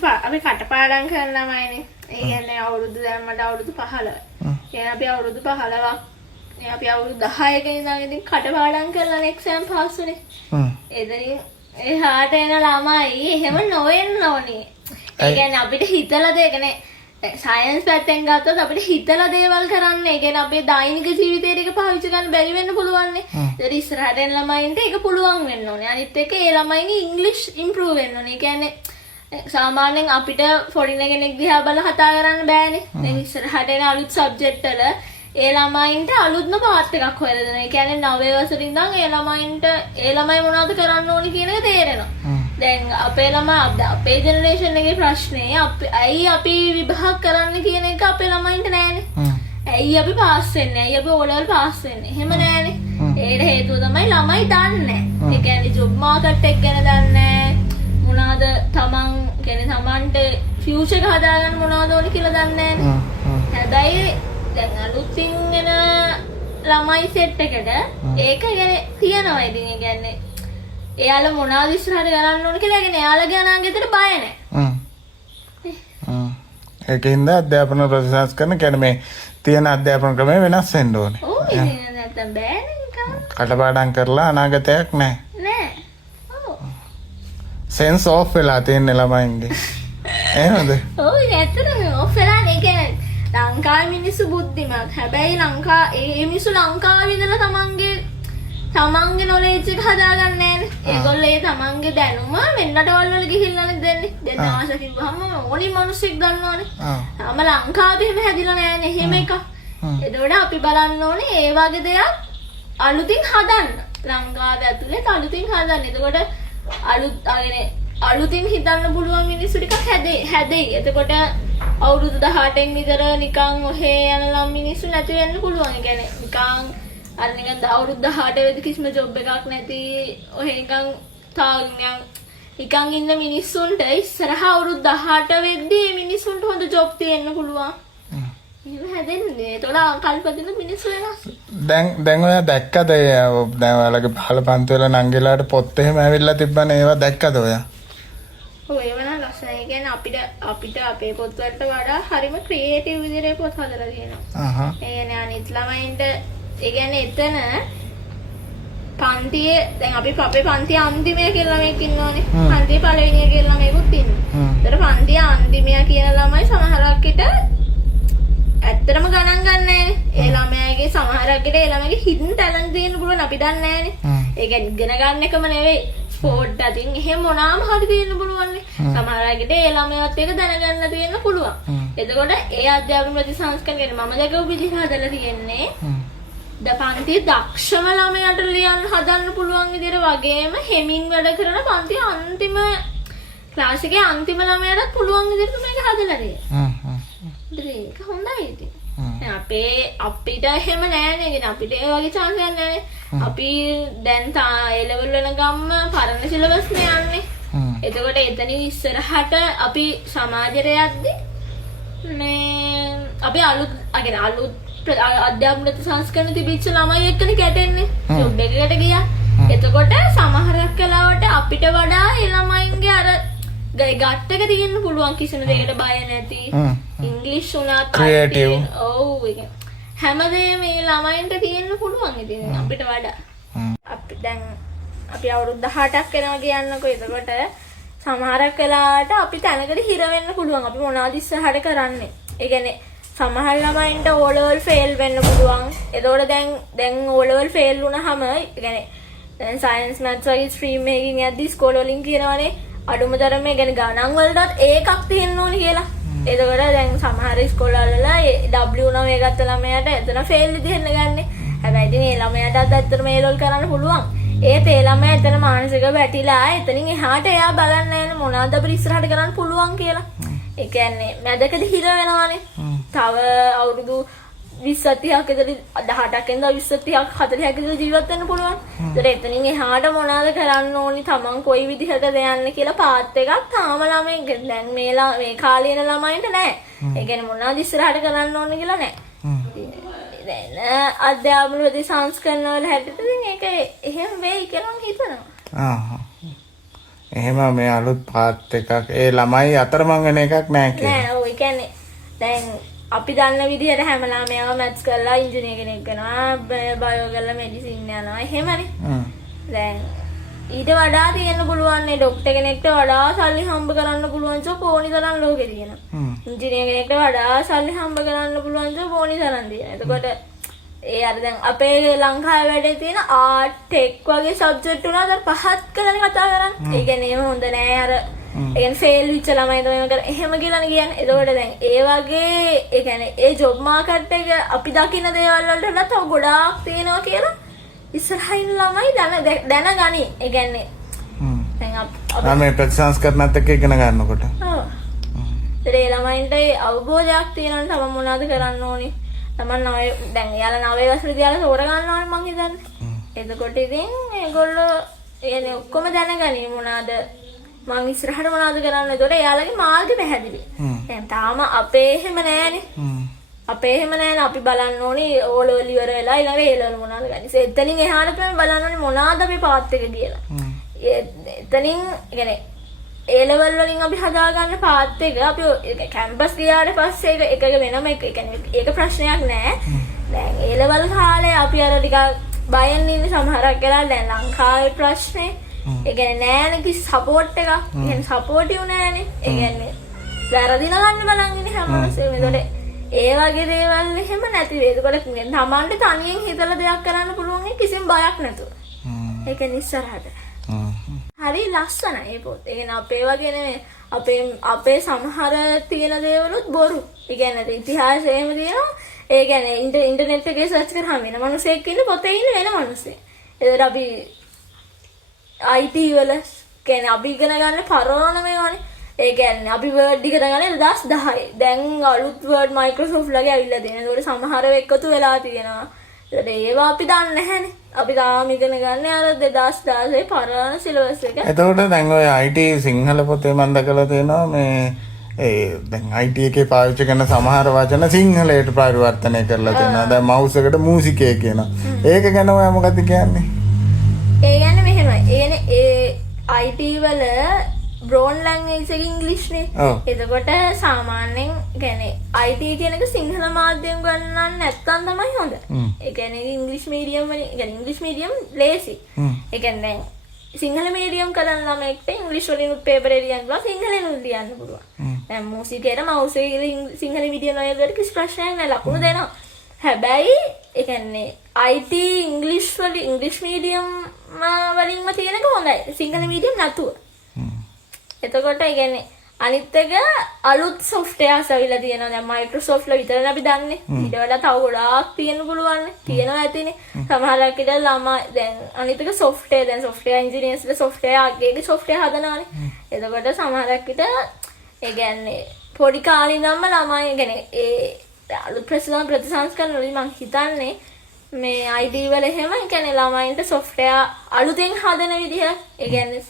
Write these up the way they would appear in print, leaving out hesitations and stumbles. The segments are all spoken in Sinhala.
අපි කටපාඩම් කරන ළමයිනේ. ඒ කියන්නේ අවුරුදු දැන් මට අවුරුදු 15. කියන්නේ අපි අවුරුදු 15ක් අපි අවුරුදු 10ක ඉඳන් ඉතින් කටපාඩම් කරලා එක්සෑම් පාස් වුනේ. එතනින් එහාට එන ළමයි එහෙම නොවෙන්න ඕනේ. ඒ කියන්නේ අපිට හිතලා දෙකනේ සයන්ස් පැත්තෙන් ගත්තොත් අපිට හිතලා දේවල් කරන්න. ඒ කියන්නේ අපේ දෛනික ජීවිතේට ඒක පාවිච්චි කරන්න බැරි වෙන්න පුළුවන් නේ. ඒත් ඉස්සරහට එන ළමයින්ට ඒක පුළුවන් වෙන්න ඕනේ. අනිත් එක ඒ ළමයින්ගේ ඉංග්‍රීසි ඉම්ප්‍රූව් වෙන්න ඕනේ. ඒ කියන්නේ සාමාන්‍යයෙන් අපිට ෆොරින කෙනෙක් දිහා බලලා කතා කරන්න බෑනේ. දැන් ඉස්සරහට එන අලුත් සබ්ජෙක්ට් වල ඒ ළමයින්ට අලුත්ම පාත් එකක් හොයලා දෙනවා. ඒ කියන්නේ 9 වසරේ ඉඳන් ඒ ළමයින්ට ඒ ළමයි මොනවද කරන්න ඕනි කියන එක තේරෙනවා. දැන් අපේ ළමයි අපේ ජෙනරේෂන් එකේ ප්‍රශ්නේ ඇයි අපි විභාග කරන්න කියන එක අපේ ළමයින්ට නෑනේ. ඇයි අපි පාස් වෙන්නේ? ඇයි අපි O level පාස් වෙන්නේ? එහෙම නෑනේ. ඒකට හේතුව තමයි ළමයි දන්නේ නෑ. ඒ කියන්නේ ජොබ් මාකට් එක ගැන දන්නේ නෑ. මොනවාද තමන්ට ෆියුචර් එක හදාගන්න මොනවද ඕනි කියලා දන්නේ නෑනේ. හැබැයි දැන් අලුතින් එන ළමයි සෙට් එකට ඒක ගැන තියනවා. ඉතින් ඒ කියන්නේ එයාලා මොනවද ඉස්සරහට කරන්න ඕන කියලා කියන්නේ එයාලගේ අනාගතේට බය නැහැ. ඒකින්ද අධ්‍යාපන ප්‍රතිසංස්කරණ කියන්නේ මේ තියෙන අධ්‍යාපන ක්‍රමය වෙනස් වෙන්න ඕනේ. ඔව් ඉතින් නැත්තම් බෑනේ නිකන්. කටපාඩම් කරලා අනාගතයක් නැහැ. නෑ. ඔව්. සෙන්ස් ඔෆ් වෙලා තියෙන ළමයින්ගේ. එහෙමද? ඔව් ඒක ඇත්තටම ඔෆ් වෙලා නේ කියන්නේ ලංකාවේ මිනිස්සු බුද්ධිමත්. හැබැයි ඒ මිනිස්සු ලංකාවේ ඉඳලා තමන්ගේ නොලෙජ් එක හදාගන්නේ නෑනේ. ඒගොල්ලෝ ඒ තමන්ගේ දැනුම වෙන රටවල් වල ගිහිල්ලානේ දෙන්නේ. දැන් ආශා කිව්වහම ඕනි මිනිස්සෙක් දන්නවනේ. තාම ලංකාවේ එහෙම හැදිලා නෑනේ එහෙම එකක්. එතකොට අපි බලන්න ඕනේ ඒ වගේ දෙයක් අලුතින් හදන්න. ලංකාවේ ඇතුලේ අලුතින් හදන්න. එතකොට අලුතින් හිතන්න පුළුවන් මිනිස්සු ටිකක් හැදෙයි. එතකොට අවුරුදු 18න් විතර නිකන් ඔහේ යන ළම මිනිස්සු නැති වෙන්න පුළුවන්. ඒ කියන්නේ නිකන් අර නිකන් අවුරුදු 18 වෙද්දි කිසිම ජොබ් එකක් නැති ඔහේ නිකන් ඉන්න මිනිස්සුන්ට ඉස්සරහ අවුරුදු 18 වෙද්දි මේ මිනිස්සුන්ට හොඳ ජොබ් තියෙන්න පුළුවන්. එහෙම හැදෙන්නේ. ඒතකොට කල්පදින මිනිස්සු වෙනස්. දැන් ඔයා දැක්කද දැන් ඔයාලගේ පහළ පන්ති වල නංගිලාට පොත් එහෙම ඇවිල්ලා තිබ්බනේ ඒවා දැක්කද ඔයා? ඔව් ඒව නම් ලස්සනයි. ඒ කියන්නේ අපිට අපේ පොත් වලට වඩා හරිම ක්‍රියේටිව් විදිහට පොත් හදලා තියෙනවා. ඒ කියන්නේ අනිත් ළමයින්ට ඒ කියන්නේ එතන පන්තියේ දැන් අපි අපේ පන්තිය අන්තිමය කියලා ළමෙක් ඉන්නෝනේ. පන්තියේ පළවෙනිය කියලා ළමෙකුත් ඉන්නවා. ඒතර පන්තිය අන්තිමය කියන ළමයි සමහරක් විට ඇත්තටම ගණන් ගන්නෑනේ. ඒ ළමයාගේ සමහරක් විට ඒ ළමයාගේ හිඩන් ටැලන්ට් තියෙන්න පුළුවන් අපි දන්නේ නෑනේ. ඒ කියන්නේ ඉගෙන ගන්න එකම නෙවෙයි. ස්පෝර්ට් අතින් එහෙම මොනාම හරි තියෙන්න පුළුවන්නේ. සමහරක් විට ඒ ළමයාත් එක දැනගන්න තියෙන්න පුළුවන්. එතකොට ඒ අධ්‍යාපන ප්‍රතිසංස්කරණය මම දැකපු විදිහ හදලා තියෙන්නේ පන්තිය දක්ෂම ළමයාට ලියන්න හදන්න පුළුවන් විදිහට වගේම හෙමින් වැඩ කරන පන්තිය අන්තිම ක්ලාස් එකේ අන්තිම ළමයාට පුළුවන් විදිහට මේක හදලා දෙන්න. ඒක හොඳයි ඉතින්. අපිට එහෙම නෑනේ. ඉතින් අපිට ඒ වගේ chance එකක් නෑනේ. අපි දැන් A level වල ගම්ම පරණ සිලබස් නේ යන්නේ. එතකොට එතනින් ඉස්සරහට අපි සමාජයට යද්දි මේ අපි අලුත් අධ්‍යාපන සංස්කරණ තිබිච්ච ළමයි එක්කනේ ගැටෙන්නේ. ජොබ් එකකට ගියා. එතකොට සමහරක් වෙලාවට අපිට වඩා ඒ ළමයින්ගේ අර ගට් එක තියෙන්න පුළුවන් කිසිම දෙයකට බය නැති. ඉංග්‍රීසි උනත් ක්‍රියේටිව්. ඔව් ඒක. හැමදේම මේ ළමයින්ට තියෙන්න පුළුවන් ඉතින් අපිට වඩා. අපි අවුරුදු 18ක් වෙනවා කියන්නකෝ. එතකොට සමහරක් වෙලාවට අපි තැනකට හිර වෙන්න පුළුවන්. අපි මොනවද ඉස්සරහට කරන්නේ. ඒ කියන්නේ සමහර ළමයින්ට O level fail වෙන්න පුළුවන්. එතකොට දැන් O level fail වුණාම ඒ කියන්නේ දැන් science maths වගේ stream එකකින් යද්දි ස්කෝල වලින් කියනවානේ අඩුම තරමේ يعني ගණන් වලටත් ඒකක් තියෙන්න ඕනි කියලා. එතකොට දැන් සමහර ස්කෝල වල W9 ගත්ත ළමයාට එතන fail විදිහෙන්න ගන්නෙ. හැබැයි ඉතින් ඒ ළමයාටත් ඇත්තටම ඒ ලෙවල් කරන්න පුළුවන්. ඒත් ඒ ළමයා එතන මානසිකව වැටිලා එතනින් එහාට එයා බලන්නේ නැහැ මොනවද අපිට ඉස්සරහට කරන්න පුළුවන් කියලා. ඒ කියන්නේ මැදකදී හිර වෙනවානේ. තව අවුරුදු 20 30ක් ඉඳලා 18ක් ඉඳලා 20 30ක් 40ක් ඉඳලා ජීවත් වෙන්න පුළුවන්. ඒතර එතනින් එහාට මොනවද කරන්න ඕනි තමන් කොයි විදිහටද යන්නේ කියලා පාත් එකක් තාම ළමයි දැන් මේ කාලේ යන ළමයින්ට නැහැ. ඒ කියන්නේ මොනවද ඉස්සරහට කරන්න ඕනි කියලා නැහැ. දැන් අධ්‍යාපන ප්‍රතිසංස්කරණ වල හැටියට ඉතින් ඒක එහෙම වෙයි කියලා මම හිතනවා. එහෙම මේ අලුත් පාත් එකක් ඒ ළමයි අතරමං වෙන එකක් නෑ කියලා. නෑ ඔය කියන්නේ දැන් අපි දන්න විදිහට හැම ළමයාම මැත්ස් කරලා ඉංජිනේර කෙනෙක් වෙනවා බයෝ කරලා මෙඩිසින් යනවා එහෙමනේ. දැන් ඊට වඩා තියෙන්න පුළුවන් නේ ડોක්ටර් කෙනෙක්ට වඩා සල්ලි හම්බ කරන්න පුළුවන් චෝ පොණි තරම් ලෝකේ තියෙනවා. ඉංජිනේර කෙනෙක්ට වඩා සල්ලි හම්බ කරන්න පුළුවන් චෝ පොණි තරම් තියෙනවා. එතකොට ඒ අර දැන් අපේ ලංකාවේ වැඩේ තියෙන ආර්ට් ටෙක් වගේ සබ්ජෙක්ට් වල අර පහත් කරලා කතා කරන්නේ. ඒ කියන්නේ එහෙම හොඳ නෑ අර ඒ කියන්නේ ෆේල් වෙච්ච ළමයි තමයි කර එහෙම කියලානේ කියන්නේ. එතකොට දැන් ඒ වගේ ඒ කියන්නේ ඒ ජොබ් මාකට් එක අපි දකින්න දේවල් වලට වඩා තව ගොඩාක් තියෙනවා කියලා ඉස්සරහින් ළමයි දැනගනි. ඒ කියන්නේ දැන් අපි මේ ප්‍රතිසංස්කරණත් එක්ක ඉගෙන ගන්නකොට ඒ ළමයින්ට අවබෝධයක් තියෙනවා තමයි මොනවද කරන්න ඕනේ. තමන් දැන් එයාලා 9 වසරේ තියාලා තෝර ගන්නවා මං හිතන්නේ. එතකොට ඉතින් ඒගොල්ලෝ එන්නේ ඔක්කොම දැනගනි මොනවද මං ඉස්සරහට මොනවද කරන්න. ඒතකොට එයාලගේ මාර්ගය පැහැදිලි. දැන් තාම අපේ එහෙම නෑනේ. අපේ එහෙම නෑනේ. අපි බලන්න ඕනේ ඕලෙවල් ඉවර වෙලා ඊළඟ ඒලෙවල් මොනවද ගන්නේ. එතනින් එහාට තමයි බලන්න ඕනේ මොනවද අපේ පාත් එක කියලා. එතනින් يعني ඒ ලෙවල් වලින් අපි හදාගන්න පාත් එක අපි කැම්පස් ගියාට පස්සේ ඒක වෙනම එක يعني ඒක ප්‍රශ්නයක් නෑ. දැන් ඒ ලෙවල් කාලේ අපි අර ටිකක් බයෙන් ඉන්න සමහරක් වෙලා දැන් ලංකාවේ ප්‍රශ්නේ ඒ කියන්නේ නෑනේ කිසි සපෝට් එකක්. يعني සපෝටිව් නෑනේ. ඒ කියන්නේ වැරදින ගන්න බලන් ඉන්නේ හැමෝම. ඒකට ඒ වගේ දේවල් එහෙම නැති වෙයි. ඒකට තමන්ට තනියෙන් හිතලා දෙයක් කරන්න පුළුවන් කිසිම බයක් නැතුව. ඒක නිස්සරහට. හරි ලස්සනයි ඒ පොත්. ඒ කියන්නේ අපේ වගේ නෙමෙයි. අපේ සමහර තියෙන දේවලුත් බොරු. ඒ කියන්නේ ඉතිහාසයේම තියෙනවා. ඒ කියන්නේ ඉන්ටර්නෙට් එකේ සර්ච් කරාම වෙන මිනිස්සෙක් ඉන්න පොතේ ඉන්න වෙන මිනිස්සෙක්. ඒකට අපි IT වල කියන්නේ අපි ඉගෙන ගන්න පරණ මේවානේ. ඒ කියන්නේ අපි වර්ඩ් ඉගෙන ගන්න 2010. දැන් අලුත් වර්ඩ් Microsoft ලගේ ඇවිල්ලා තියෙනවා. ඒකට සමහරව එකතු වෙලා තියෙනවා. ඒවා අපි දන්නේ නැහැනේ. අපි තාම ඉගෙන ගන්න අර 2016 පරණ සිලබස් එක. එතකොට දැන් ඔය IT සිංහල පොතේ මම දැකලා තියෙනවා මේ දැන් IT එකේ පාවිච්චි කරන සමහර වචන සිංහලයට පරිවර්තනය කරලා තියෙනවා. දැන් මවුස් එකට මූසිකේ කියනවා. ඒක ගැන ඔයා මොකද කියන්නේ? ඒ කියන්නේ මෙහෙමයි. ඒ IT වල බ්‍රෝන් ලැන්ග්වේජ් එක ඉංග්‍රීසි නේ. එතකොට සාමාන්‍යයෙන් කියන්නේ IT කියන එක සිංහල මාධ්‍යයෙන් ගන්නන්න නැත්තම් තමයි හොඳ. ඒ කියන්නේ ඉංග්‍රීසි මීඩියම් වලින් කියන්නේ ඉංග්‍රීසි මීඩියම් ලේසි. ඒ කියන්නේ සිංහල මීඩියම් කරන ළමයෙක්ට ඉංග්‍රීසි වලින් පේපර් එක ලියන්න පුළුවන් සිංහලෙන් ලියන්න පුළුවන්. දැන් මූසිකේට මවුස් එකේ සිංහල මීඩියම් වලට කිසි ප්‍රශ්නයක් නැහැ ලකුණු දෙනවා. හැබැයි ඒ කියන්නේ IT ඉංග්‍රීසි මීඩියම් වලින්ම තියෙනක හොඳයි. සිංහල මීඩියම් නැතුව. එතකොට ඒ කියන්නේ අනිත් එක අලුත් softwares අවිලා තියෙනවා. දැන් Microsoft ල විතරනේ අපි දන්නේ. ඊට වඩා තව ගොඩාක් තියෙන්න පුළුවන්. තියෙනවා ඇතිනේ. සමහරක් ඉත ළමයි දැන් අනිත් එක software දැන් software engineers ල software ආගේ software හදනවානේ. එතකොට සමහරක් ඉත ඒ කියන්නේ පොඩි කාලේ ඉඳන්ම ළමයි කියන්නේ ඒ අලුත් ප්‍රතිසංස්කරණ වලින් මම හිතන්නේ මේ ID වල එහෙම කියන්නේ ළමයින්ට software අලුතෙන් හදන විදිහ ඒ කියන්නේ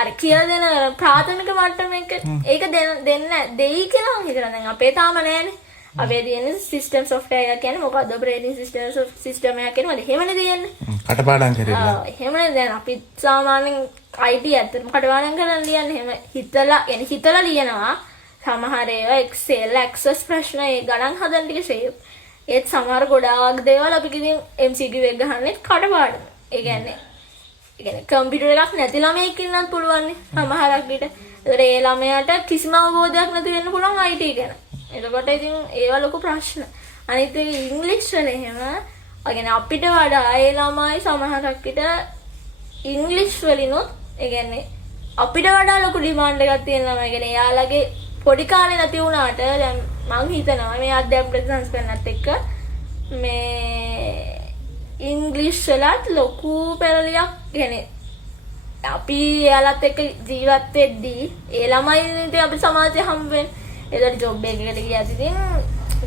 අර කියලා දෙන ප්‍රාථමික මට්ටමක ඒක දෙන්න දෙයි කියලා මම හිතනවා. දැන් අපේ තාම නෑනේ. අපේ තියෙන සිස්ටම් software එක කියන්නේ මොකද්ද operating system එකක් කියනවාද? එහෙමනේ තියෙන්නේ. කටපාඩම් කරලා. එහෙමනේ දැන් අපි සාමාන්‍යයෙන් IT ඇත්තටම කටපාඩම් කරලා ලියන්නේ එහෙම හිතලා ලියනවා. සමහර ඒවා Excel access ප්‍රශ්න ඒ ගණන් හදන ටික shape. ඒත් සමහර ගොඩාක් දේවල් අපි කිසිම MCQ එක ගහන්නේ කටපාඩම්. ඒ කියන්නේ කම්පියුටර් එකක් නැති ළමයෙක් ඉන්නත් පුළුවන් නේ සමහරක් විට. ඒතර ඒ ළමයාට කිසිම අවබෝධයක් නැති වෙන්න පුළුවන් IT ගැන. එතකොට ඉතින් ඒවා ලොකු ප්‍රශ්න. අනිත් ඒ ඉංග්‍රීසි වල එහෙම يعني අපිට වඩා ඒ ළමයි සමහරක් විට ඉංග්‍රීසි වලිනුත් ඒ කියන්නේ අපිට වඩා ලොකු ඩිමාන්ඩ් එකක් තියෙන ළමයි. يعني එයාලගේ පොඩි කාලේ නැති වුණාට දැන් මම හිතනවා මේ අධ්‍යාපන ප්‍රතිසංස්කරණත් එක්ක මේ ඉංග්‍රීසි වලත් ලොකු පෙරලියක් يعني අපි එයාලත් එක්ක ජීවත් වෙද්දී ඒ ළමයින්ට අපි සමාජයේ හම්බ වෙන්නේ. ඒකට ජොබ් එකකට ගියාද ඉතින්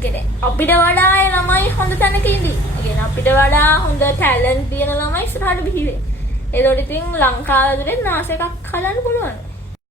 يعني අපිට වඩා ඒ ළමයි හොඳ තැනක ඉඳී. يعني අපිට වඩා හොඳ ටැලන්ට් තියෙන ළමයි ඉස්සරහට බිහි වෙන්නේ. ඒකට ඉතින් ලංකාවේ දුරේ නාස් එකක් හදන්න පුළුවන්.